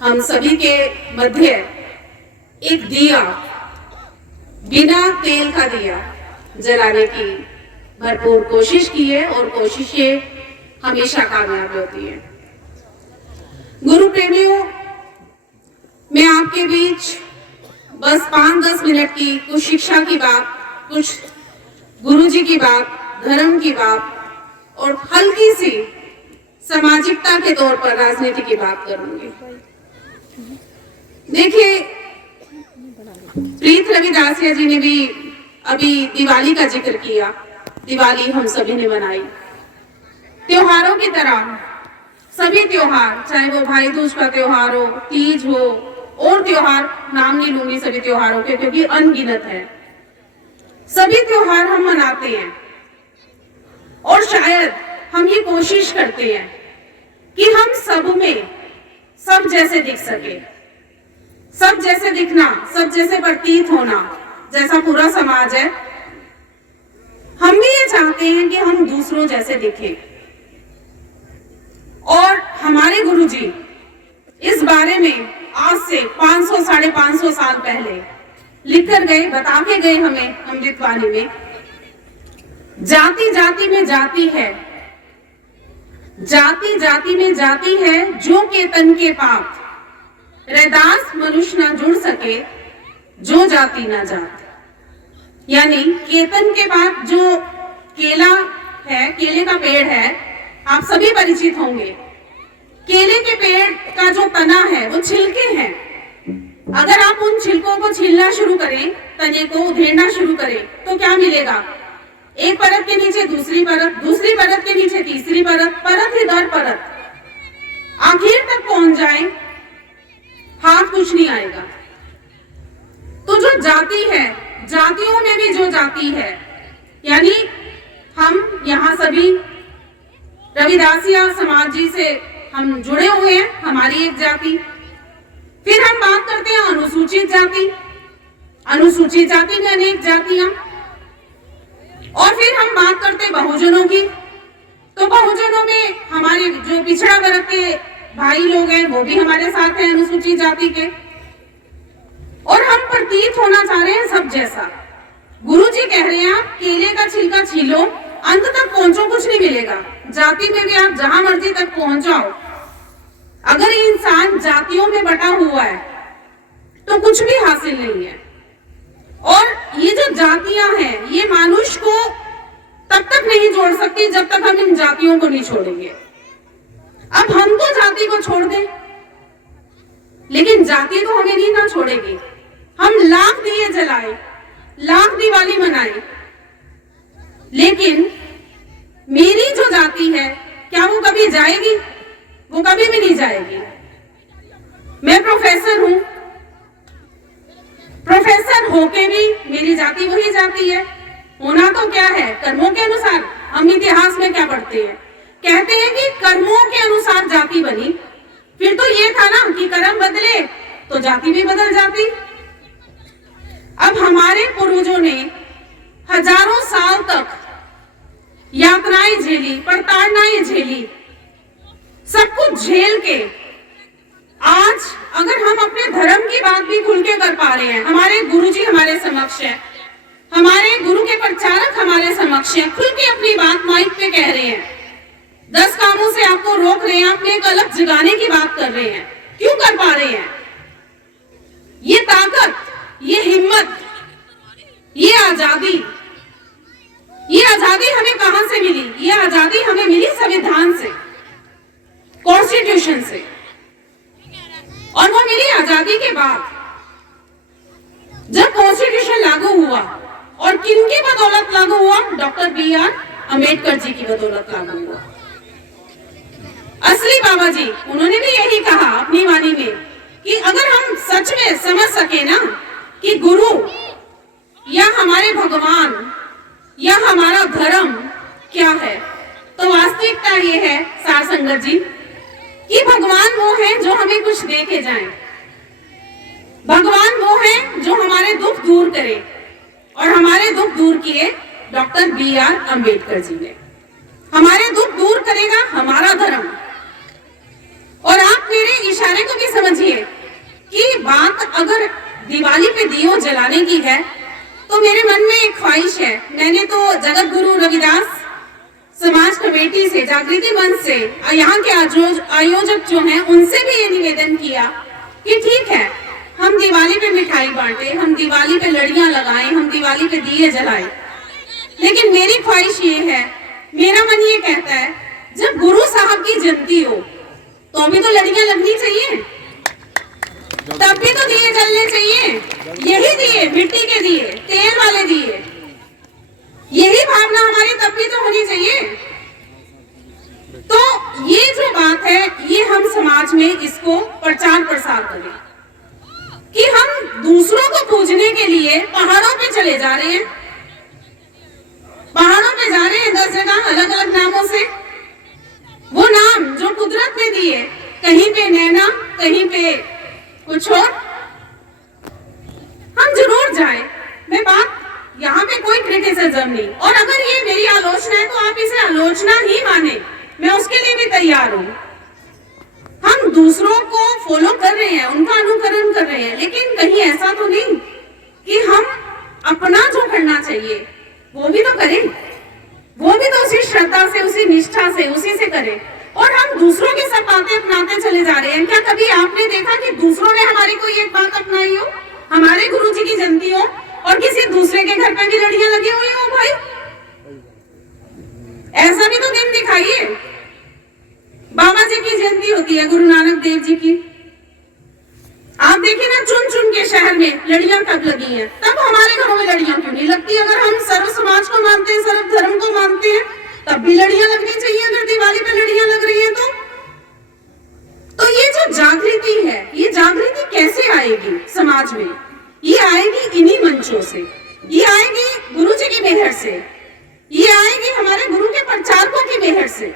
हम सभी के मध्य एक दिया, बिना तेल का दिया जलाने की भरपूर कोशिश की है और कोशिशें हमेशा कामयाब होती है। गुरु प्रेमियों, मैं आपके बीच बस 5-10 मिनट की कुछ शिक्षा की बात, कुछ गुरुजी की बात, धर्म की बात और हल्की सी सामाजिकता के तौर पर राजनीति की बात करूंगी। देखिए, प्रीत रविदासिया जी ने भी अभी दिवाली का जिक्र किया। दिवाली हम सभी ने मनाई। त्योहारों की तरह सभी त्योहार, चाहे वो भाई दूज का त्योहार हो, तीज हो, और त्योहार नाम नहीं लूंगी सभी त्योहारों के क्योंकि अनगिनत है, सभी त्योहार हम मनाते हैं और शायद हम ये कोशिश करते हैं कि हम सब में सब जैसे दिख सके, सब जैसे दिखना, सब जैसे प्रतीत होना, जैसा पूरा समाज है, हम भी ये चाहते हैं कि हम दूसरों जैसे दिखें। और हमारे गुरुजी इस बारे में आज से 500-550 साल पहले लिख कर गए, बता के गए हमें अमृतवाणी में, जाति जाति में जाति है, जाति जाति में जाति है, जो केतन के पाप रैदास मनुष्य ना जुड़ सके, जो जाति ना जात। यानी केतन के पाप, जो केला है, केले का पेड़ है, आप सभी परिचित होंगे। केले के पेड़ का जो तना है वो छिलके हैं। अगर आप उन छिलकों को छीलना शुरू करें, तने को उधेड़ना शुरू करें, तो क्या मिलेगा? एक परत के नीचे दूसरी परत, दूसरी परत के नीचे तीसरी परत, परत ही दर परत, आखिर तक पहुंच जाए, हाथ कुछ नहीं आएगा। तो जो जाति है, जातियों में भी जो जाति है, यानी हम यहाँ सभी रविदासिया समाज जी से हम जुड़े हुए हैं, हमारी एक जाति। फिर हम बात करते हैं अनुसूचित जाति, अनुसूचित जाति में अनेक जातियां, और फिर हम बात करते हैं बहुजनों की। तो बहुजनों में हमारे जो पिछड़ा वर्ग के भाई लोग हैं वो भी हमारे साथ हैं अनुसूचित जाति के, और हम प्रतीत होना चाह रहे हैं सब जैसा। गुरुजी कह रहे हैं आप केले का छिलका छीलो, अंत तक पहुंचो, कुछ नहीं मिलेगा। जाति में भी आप जहां मर्जी तक पहुंच जाओ, अगर इंसान जातियों में बटा हुआ है तो कुछ भी हासिल नहीं है। और ये जो जातियां हैं, ये मनुष्य को तब तक नहीं जोड़ सकती जब तक हम इन जातियों को नहीं छोड़ेंगे। अब हम तो जाति को छोड़ दें, लेकिन जाति तो हमें नहीं ना छोड़ेगी। हम लाख दिए जलाए, लाख दिवाली मनाए, लेकिन मेरी जो जाति है, क्या वो कभी जाएगी? वो कभी भी नहीं जाएगी। मैं प्रोफेसर हूं, प्रोफेसर होके भी मेरी जाति वही जाति है। होना तो क्या है, कर्मों के अनुसार। हम इतिहास में क्या पढ़ते हैं, कहते हैं कि कर्मों के अनुसार जाति बनी। फिर तो ये था ना कि कर्म बदले तो जाति भी बदल जाती। अब हमारे पूर्वजों ने हजारों साल तक यातनाएं झेली, प्रताड़नाएं झेली, सब कुछ झेल के आज अगर हम अपने धर्म की बात भी खुल के कर पा रहे हैं, हमारे गुरुजी हमारे समक्ष है, हमारे गुरु के प्रचारक हमारे समक्ष है, खुल के अपनी बात माइक पे कह रहे हैं, 10 कामों से आपको रोक रहे हैं, आप में एक अलग जगाने की बात कर रहे हैं, क्यों कर पा रहे हैं? ये ताकत, ये हिम्मत, ये आजादी हमें कहां से मिली? ये आजादी हमें मिली संविधान से, कॉन्स्टिट्यूशन से। और वो मिली आजादी के बाद, जब कॉन्स्टिट्यूशन लागू हुआ। और किनकी बदौलत लागू हुआ? Doctor B.R. अम्बेडकर जी की बदौलत लागू हुआ। असली बाबा जी, उन्होंने भी यही कहा अपनी वाणी में कि अगर हम सच में समझ सके ना कि गुरु या हमारे भगवान या हमारा धर्म क्या है, तो वास्तविकता ये है सार संगत जी कि भगवान वो है जो हमें कुछ दे के जाए, भगवान वो है जो हमारे दुख दूर करे, और हमारे दुख दूर किए डॉक्टर B.R. अम्बेडकर जी ने। हमारे दुख दूर करेगा हमारा धर्म, और आप मेरे इशारे को भी समझिए कि बात अगर दिवाली पे दियो जलाने की है तो मेरे मन में एक ख्वाहिश है। मैंने तो जगत गुरु रविदास समाज कमेटी से, जागृति मंच से, यहाँ के आयोजक जो हैं उनसे भी ये निवेदन किया कि ठीक है, हम दिवाली पे मिठाई बांटे, हम दिवाली पे लड़ियां लगाएं, हम दिवाली पे दिए जलाएं, लेकिन मेरी ख्वाहिश ये है, मेरा मन ये कहता है, जब गुरु साहब की जयंती हो तो अभी तो लड़ियां लगनी चाहिए, तब भी तो दिए जलने चाहिए। यही दिए, मिट्टी के दिए, तेल वाले दिए, यही भावना हमारी तब भी तो होनी चाहिए। तो ये जो बात है, ये हम समाज में इसको प्रचार प्रसार करें कि हम दूसरों को पूजने के लिए पहाड़ों पे चले जा रहे हैं, पहाड़ों पे जा रहे हैं 10 जगह अलग अलग नामों से। वो नाम जो कुदरत ने दिए, कहीं पे नैना, कहीं पे कुछ और, हम जरूर जाए। मैं बात यहाँ पे कोई क्रिटिसिज्म नहीं, और अगर ये मेरी आलोचना है तो आप इसे आलोचना ही माने, मैं उसके लिए भी तैयार हूँ। हम दूसरों को फॉलो कर रहे हैं, उनका अनुकरण कर रहे हैं, लेकिन कहीं ऐसा तो नहीं कि हम अपना जो करना चाहिए वो भी तो करें, वो भी तो उसी श्रद्धा से, उसी निष्ठा से, उसी से करें। और हम दूसरों की सब बातें अपनाते चले जा रहे हैं। क्या कभी आपने देखा कि दूसरों ने हमारी कोई एक बात अपनाई हो, हमारे गुरु जी की जयंती हो और किसी दूसरे के घर पे भी लड़ियां लगी हुई हो? भाई ऐसा भी तो दिन दिखाइए। बाबा जी की जयंती होती है, गुरु नानक देव जी की, आप देखिए ना, चुन चुन के शहर में लड़ियां कब लगी हैं, तब हमारे घरों में लड़ियां क्यों नहीं लगती? अगर हम सर्व समाज को मानते हैं, सर्व धर्म को मानते हैं, तब भी लड़ियां लगनी चाहिए। अगर दिवाली पे लड़ियां लग रही हैं तो ये जो जागृति है, ये जागृति कैसे आएगी समाज में? ये आएगी इन्हीं मंचों से, ये आएगी गुरु जी की मेहर से, ये आएगी हमारे गुरु के प्रचारकों की मेहर से।